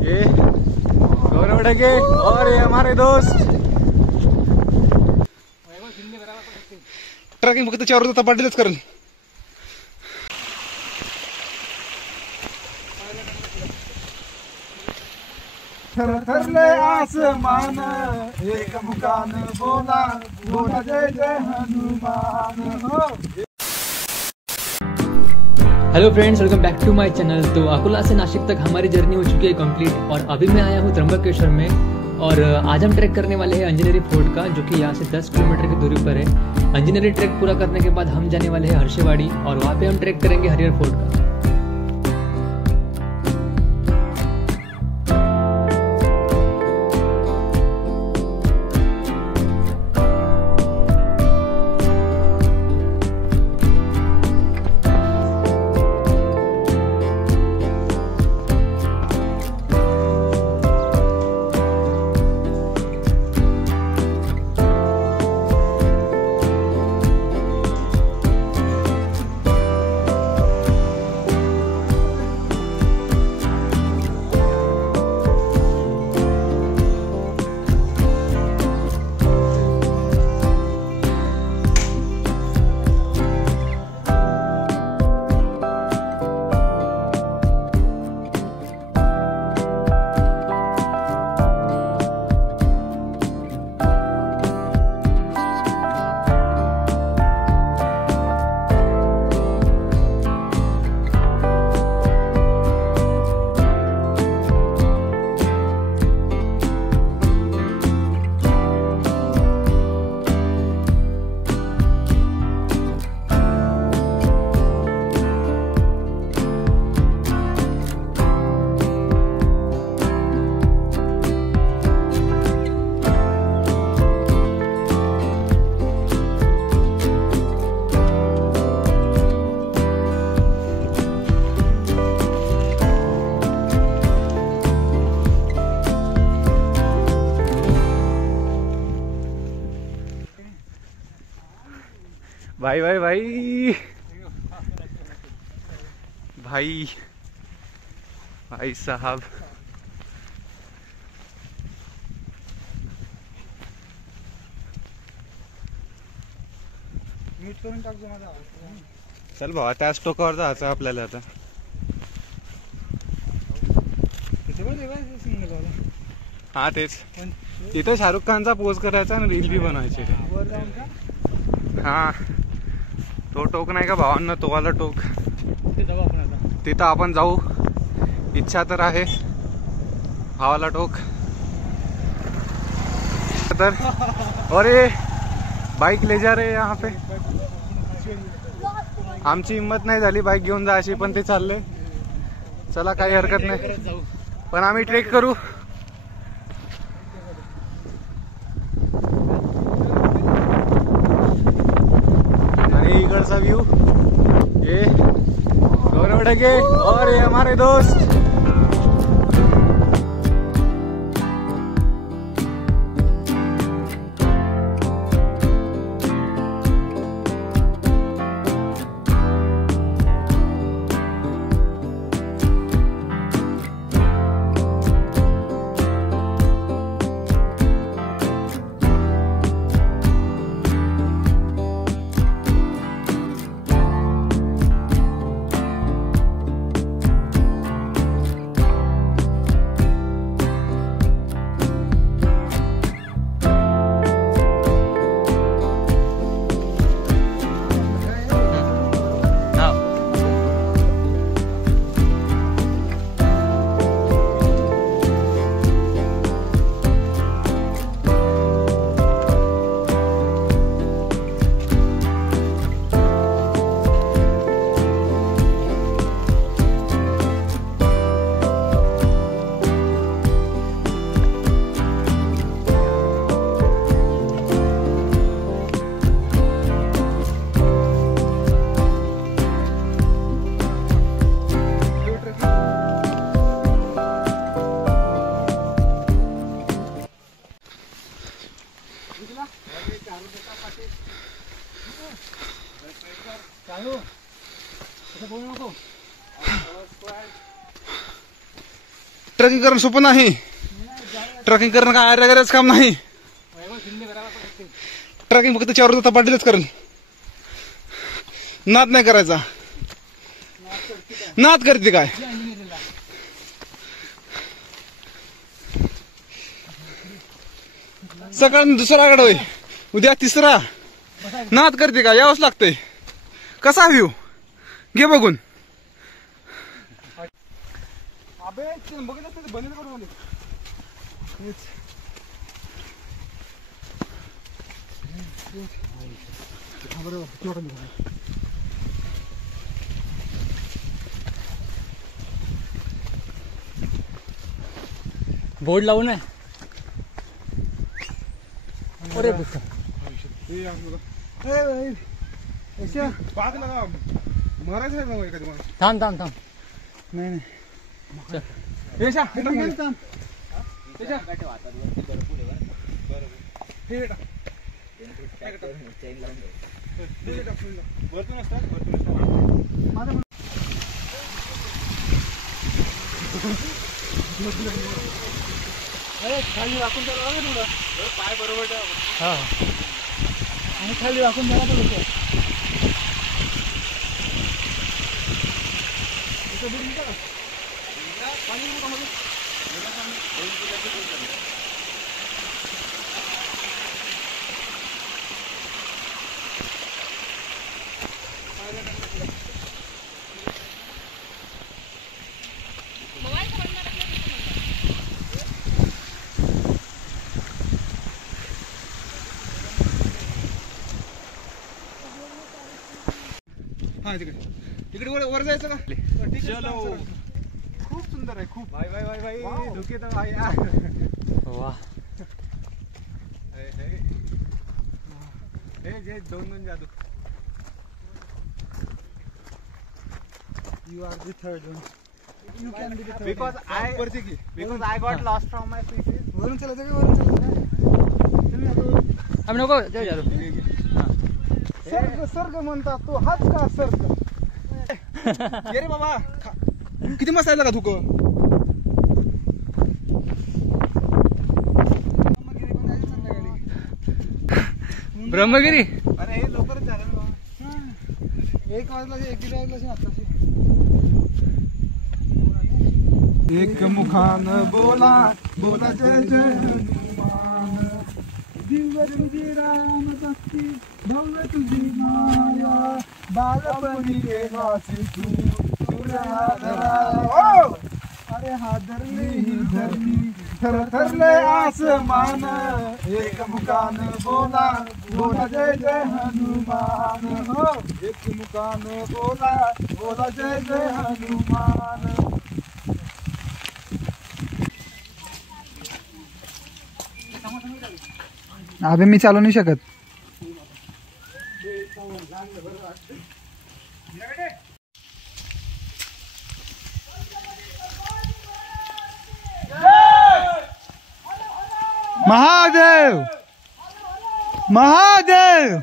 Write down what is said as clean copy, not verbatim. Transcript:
ये गौरव के और ये हमारे दोस्त ट्रॅकिंग फक्त 4 होता पडलेच करेल. थरथरले आसमान एक मुकान बोला बोला जय जय हनुमान हो. Hello friends, welcome back to my channel. तो अकोला से नासिक तक हमारी जर्नी हो चुकी है कंप्लीट और अभी मैं आया हूँ त्र्यंबकेश्वर में. और आज हम ट्रैक करने वाले हैं अंजनेरी फोर्ट का, जो कि यहाँ से 10 किलोमीटर की दूरी पर है. अंजनेरी ट्रैक पूरा करने के बाद हम जाने वाले हैं हर्षेवाड़ी और वहाँ पे हम ट्रैक करेंगे हरिहर फोर्ट का. भाई भाई भाई भाई भाई साहब, मीट करून टाकतो माझा. चल भावा, त्याच टोकावर जायचं आपल्याला आता. तिथे पण सिंगल वाला. हा तेच, तिथे शाहरुख खानचा पोज करायचा आणि रील बी बनवायची. वर जाऊन का हा, तो टोक नाही का भावांना, तो वाला टोक. ते जाऊ आपण आता. तिथं आपण जाऊ, इच्छा तर आहे. भावाला टोक तर. अरे बाईक ले जा रे यहाँ पे. आमची हिंमत नाही झाली बाईक घेऊन जायची, पण ते चालले. चला, काही हरकत नाही, पण आम्ही ट्रेक करू. आणि इकडचा व्यू, ये गौरव डगे और ये हमारे दोस्त. ट्रेकिंग करणं सोपं नाही. ट्रेकिंग करणं काय आर्यागऱ्याच काम नाही. ट्रेकिंग फक्त 4 वर्ष पाटीलच करेल. नाद नाही करायचा. नाद करते काय. सकाळ दुसरा आघाड होय, उद्या तिसरा. नाद करते का, यावंच लागतंय. कसा व्ह्यू घे बघून. बोर्ड लावून आहे. अरे थांब थांब थांब. नाही खाली वाकून त्याला थोडं पाय बरोबर ठेवा. हा आणि खाली वाकून द्यायला पाहिजे. हा तिकडे वर जायचं का. चलो खूप सुंदर आहे. खूप भाई भाई भाई भाई धोके तर भाई. वाह हे दोन जादू. You are the third one. You can be the third. Because I got lost from my pieces. वरून चलायचं का वरून चलायचं. आम्ही नको जाऊ जाऊ. सर्ग सर्ग म्हणतात तो हाच का सर्ग. ये रे बाबा किती मस्त आहे का तुक. ब्रह्मगिरी. अरे हे लवकरच झालं ना. 1 वाजला 1 वाजला आताशी. एक मुखान बोला बोला जय जय हनुमान. दिव्य तुझी राम भक्ती भव्य तुझी माया बालपणी केलासी तू अरे हा धरली ही धरली थरथरले आसमान. एक मुखान बोला बोला जय जय हनुमान. हो एक मुखान बोला बोला जय जय हनुमान. अबे मी चालू नाही शकत. महादेव महादेव.